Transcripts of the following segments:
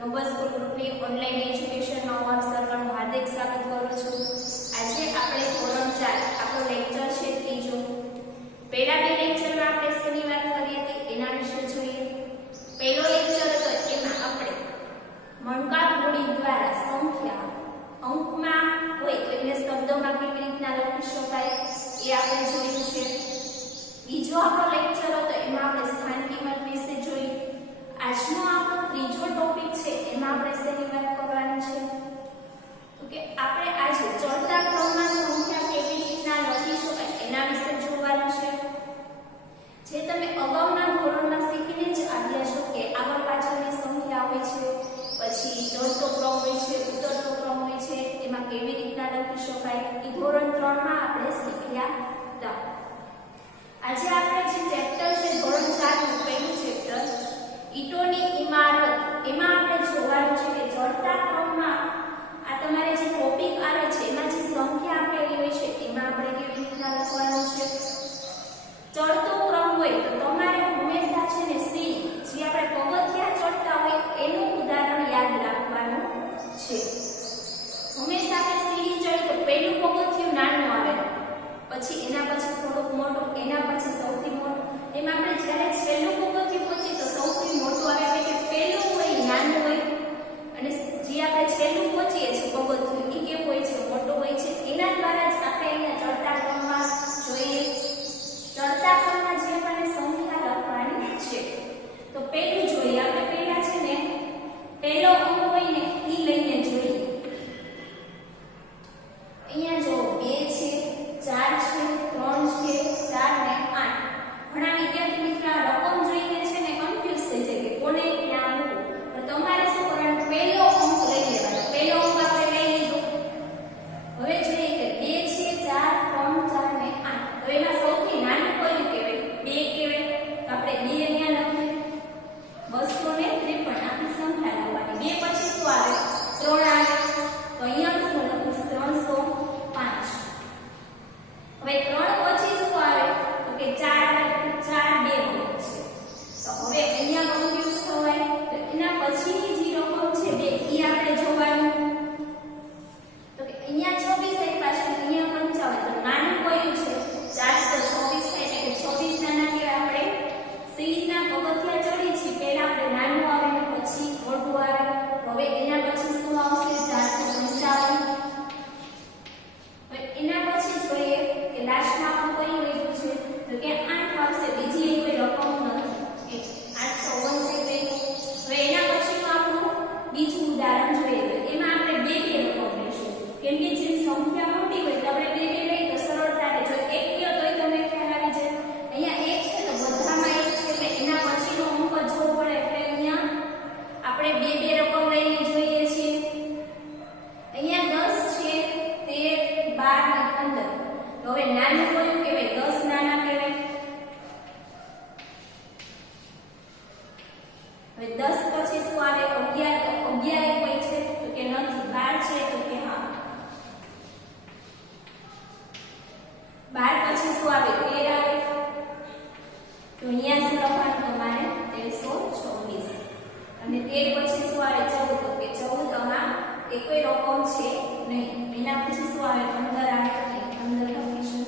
Nobel ગ્રુપની online એજ્યુકેશનમાં હું આપ સર્વનું હાર્દિક સ્વાગત કરું છું. આજે આપણે ધોરણ 4 આપણો લેક્ચર છે ત્રીજો. પહેલા બે લેક્ચરમાં આપણે શેની વાત કરી હતી એના વિશે જોઈએ. પહેલો લેક્ચર હતો એમાં આપણે મણકા મૂડી દ્વારા સંખ્યા અંકમાં હોય તો એને શબ્દોમાં કેવી રીતના લખી શકાય એ આપણે જોયું છે. બીજો આપણો લેક્ચર હતો એમાં આપણે સ્થાન કિંમત વિશે જોયું. આજનો આપણો ત્રીજો ટોપિક છે એમાં આપણે શેની વાત કરવાની છે તો કે આપણે આજે ચડતા ક્રમમાં સંખ્યા કેવી રીતના લખી શકાય એના વિશે જોવાનું છે. જે તમે અગાઉના ધોરણમાં શીખીને જ આવ્યા છો કે આગળ પાછળની સંખ્યા હોય છે, પછી ચડતો ક્રમ હોય છે, ઉતરતો ક્રમ હોય છે, એમાં કેવી રીતના લખી શકાય એ ધોરણ 3 માં આપણે શીખ્યા હતા. આજે આપણે જે ચેપ્ટર છે ધોરણ 4 નું પહેલું ચેપ્ટર ઈંટોની ઇમારત એમાં આપણે જોવાનું છે કે ચડતા ક્રમમાં આ તમારે જે ટોપિક આવે છે એમાં જે સંખ્યા આપેલી હોય છે એમાં આપણે કેવી રીતના લખવાનું છે. ચડતો ક્રમ હોય તો તમારે હંમેશા છે ને સીડી જે આપણે પગથિયા ચડતા હોય એનું ઉદાહરણ યાદ રાખવાનું છે. હંમેશા આપણે સીડી ચડી તો પહેલું પગથિયું નાનું આવે, પછી એના પછી થોડુંક મોટું, એના પછી સૌથી મોટું, એમાં આપણે જ્યારે છેલ્લું પગથિયું પહોંચી તો સૌથી મોટું આવે એટલે કે પહેલું હોય નાનું હોય અને જે આપણે છેલ્લું પહોંચીએ છીએ પગથિયું એ કેવું હોય છે મોટું હોય છે. એના દ્વારા જ આપણે અહીંયા ચડતા ક્રમમાં જોઈએ. ચડતા ક્રમમાં જે આપણને સંખ્યા લખવાની છે તો પહેલું જોઈએ આપણે. પહેલા છે ને પહેલો અંક હોય ને એ લઈને જોઈએ. અહીંયા જો 2 છે, 4 છે, 3 છે, 4 ને 8. ઘણા વિદ્યાર્થી મિત્રો રકમ જોઈને છે ને કન્ફ્યુઝ થઈ જાય કે કોને ક્યાં મૂકવું. તો તમારે શું કરવાનું, પહેલો અંક લઈ લેવાનો. પહેલો અંક આપણે લઈ લીધો. હવે જોઈએ કે 2 છે, 4, 3, 4 ને 8. હવે એમાં સૌથી નાનું કયું કહેવાય? 2 કહેવાય. તો આપણે 2 અહીંયા લખીએ. 253 આપણી સંખ્યા લાવવાની. 2 પછી શું આવે? 3 આવે. તો અહીંયા શું લખીશ? 305. હવે 3 પછી શું આવે તો કે 4 આવે. 4 બે વખત છે. તો હવે અહીંયા કન્ફ્યુઝ થવાય. તો એના પછીની જે રકમ છે 2 એ આપણે જોવાનું. તો કે અહીંયા 26 આપ્યા છે, અહીંયા 55. તો નાનું કયું છે? 426 એટલે કે 26 નાના કહેવાય. આપણે સીડીના પગથિયા ચડી છીએ પહેલા આપણે નાનું આવે ને પછી મોટું આવે. હવે એના પછી શું આવશે? 455. એના પછી જોઈએ કે લાસ્ટમાં આપણું કયું વધ્યું છે તો કે 8 આવશે. બીજી કોઈ રકમ નથી. 859 ગઈ. હવે એના પછીનું આપણું બીજું ઉદાહરણ જોઈએ તો એમાં આપણે બે રકમ લઈશું. કેમ કે જે સંખ્યા મોટી હોય તો આપણે બે લઈએ તો સરળતાથી જો એક લ્યો તોય તમને ખ્યાલ આવી જાય. અહીંયા 1 છે તો બધામાં 1 છે એટલે એના પછીનો અંક જોવો પડે. એટલે અહીંયા આપણે બે રકમ લઈને જોઈએ છીએ. અહીંયા 10 છે, 13, 12 ને 15. તો હવે નાનું કયું કહેવાય? 10 નાના કહેવાય. હવે 10 પછી શું આવે? 11. તો 11 કોઈ છે તો કે નથી. 12 છે તો કે હા. 12 પછી શું આવે? 13 આવે. તો અહીંયા શું લખવાનું તમારે? 1326. અને 13 પછી શું આવે? 14. તો કે 14 આમાં કોઈ રકમ છે નહીં. એના પછી શું આવે? 15 આવે. 15 લખીશું.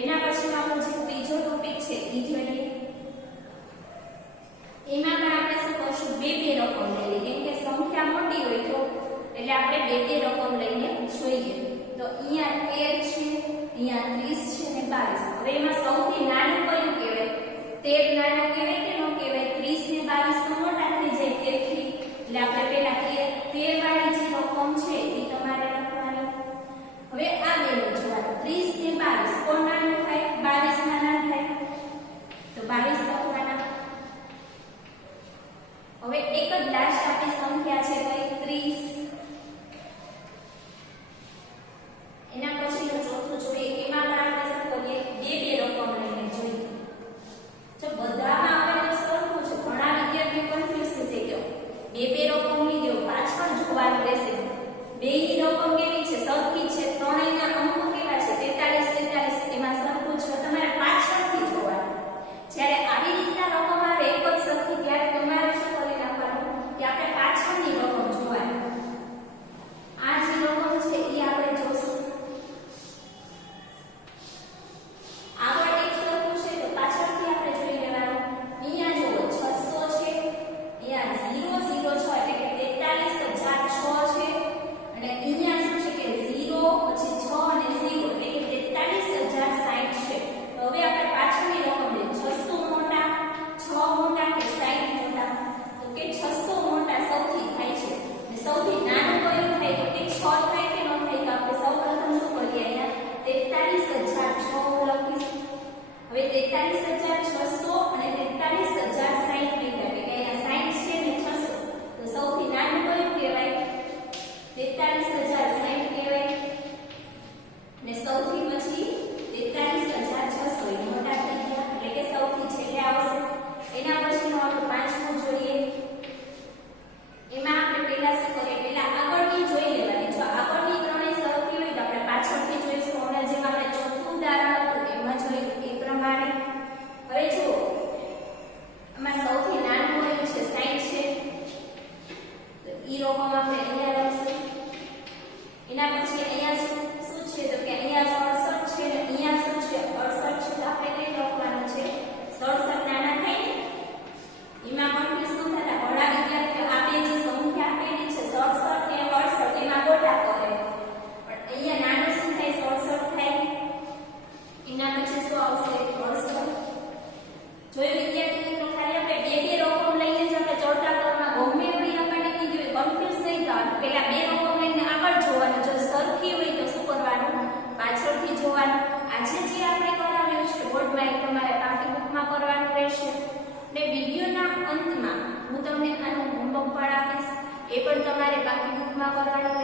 એના પછી આપણો જે ત્રીજો ટોપિક છે એ જોઈએ. એમાં પણ આપણે શું કરશું? બે રકમ લઈ લઈએ. કેમ કે સંખ્યા મોટી હોય તો એટલે આપણે બે રકમ લઈને જોઈએ. તો અહીંયા 13 છે, અહીંયા 30 છે ને 22. હવે એમાં સૌથી નાનું કયું કહેવાય? 13 નાના કહેવાય કે ન કહેવાય? 30 ને 22 તો મોટા થઈ જાય 13 થી. એટલે આપણે પહેલા 13 વાળી જે રકમ છે એ તમારે લખવાની. હવે આ બેનું જોવાનું. 30 ને 22 કોણ નાનું થાય? 22 નાના થાય. તો 22 લખવાના. હવે એક જ લાસ્ટ આપણી સંખ્યા છે કઈ? 30. એના પછીનો ચોથું જોઈએ. એમાં પણ આપણે શું કરીએ? બે રકમ લઈને જોઈએ. જો બધામાં આવે તો સરખું છે. ઘણા વિદ્યાર્થીઓ કન્ફ્યુઝ થઈ ગયો. બે રકમ લીધો પાછળ જોવાનું રહેશે. બેની રકમ કેવી છે? સરખી છે. ત્રણેયના અંકો કેવા છે? 43 43. એના પછી શું આવશે વર્ષ જોયું વિદ્યાર્થી મિત્રો ખાલી આપણે બે રકમ લઈને જ આપણે ચોથા ક્રમમાં ગમે એવડી આપણને કીધું હોય કન્ફ્યુઝ નહીં થવાનું પહેલા બે રકમ લઈને આગળ જોવાનું જો સરખી હોય તો શું કરવાનું પાછળથી જોવાનું આજે જે આપણે કરાવ્યું છે બોર્ડમાં એક તમારે પાઠ્યપુસ્તકમાં કરવાનું રહેશે ને વિડિયોના અંતમાં હું તમને આનું હોમવર્ક પણ આપીશ એ પણ તમારે પાઠ્યપુસ્તકમાં કરવાનું